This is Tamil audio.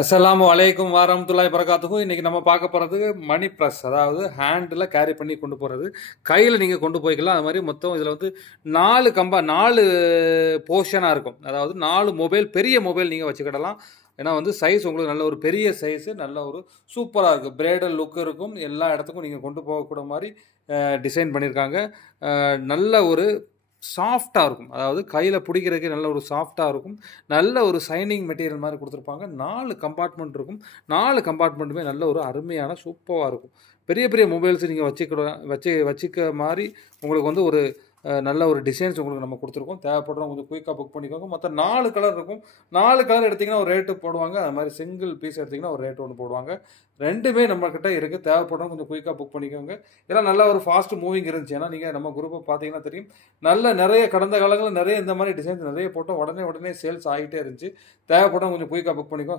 அஸ்ஸலாமு அலைக்கும் வரஹ்மத்துல்லாஹி வபரகாத்துஹு. இன்னைக்கு நம்ம பார்க்க போகிறது மணி ப்ரெஸ், அதாவது ஹேண்டில் கேரி பண்ணி கொண்டு போகிறது, கையில் நீங்கள் கொண்டு போய்க்கலாம். அது மாதிரி மொத்தம் இதில் வந்து 4 போர்ஷனாக இருக்கும். அதாவது 4 மொபைல், பெரிய மொபைல் நீங்கள் வச்சுக்கிடலாம். ஏன்னா வந்து சைஸ் உங்களுக்கு நல்ல ஒரு பெரிய சைஸு, நல்ல ஒரு சூப்பராக இருக்குது, பிரைடல் லுக் இருக்கும். எல்லா இடத்துக்கும் நீங்கள் கொண்டு போகக்கூட மாதிரி டிசைன் பண்ணியிருக்காங்க. நல்ல ஒரு சாஃப்டாக இருக்கும், அதாவது கையில் பிடிக்கிறதுக்கு நல்ல ஒரு சாஃப்டாக இருக்கும். நல்ல ஒரு சைனிங் மெட்டீரியல் மாதிரி கொடுத்துருப்பாங்க. 4 கம்பார்ட்மெண்ட் இருக்கும். 4 கம்பார்ட்மெண்ட்டுமே நல்ல ஒரு அருமையான சூப்பராக இருக்கும். பெரிய பெரிய மொபைல்ஸ் நீங்கள் வச்சுக்க மாதிரி உங்களுக்கு வந்து ஒரு நல்ல ஒரு டிசைன்ஸ் உங்களுக்கு நம்ம கொடுத்துருக்கோம். தேவைப்படுறவங்க கொஞ்சம் குயிக்காக புக் பண்ணிக்கோங்க. மொத்தம் 4 கலர் இருக்கும். 4 கலர் எடுத்திங்கன்னா ஒரு ரேட்டு போடுவாங்க. அது மாதிரி சிங்கிள் பீஸ் எடுத்திங்கன்னா ஒரு ரேட்டு ஒன்று போடுவாங்க. ரெண்டுமே நம்மக்கிட்ட இருக்குது. தேவைப்படுறவங்க கொஞ்சம் குயிக்காக புக் பண்ணிக்கோங்க. இதெல்லாம் நல்ல ஒரு ஃபாஸ்ட் மூவிங் இருந்துச்சு. ஏன்னா நீங்கள் நம்ம குரூப்பை பார்த்தீங்கன்னா தெரியும், நிறைய கடந்த காலங்களில் நிறைய இந்த மாதிரி டிசைன்ஸ் நிறைய போட்டோம். உடனே சேல்ஸ் ஆகிட்டே இருந்துச்சு. தேவைப்படுறவங்க கொஞ்சம் குயிக்காக புக் பண்ணிக்கோ.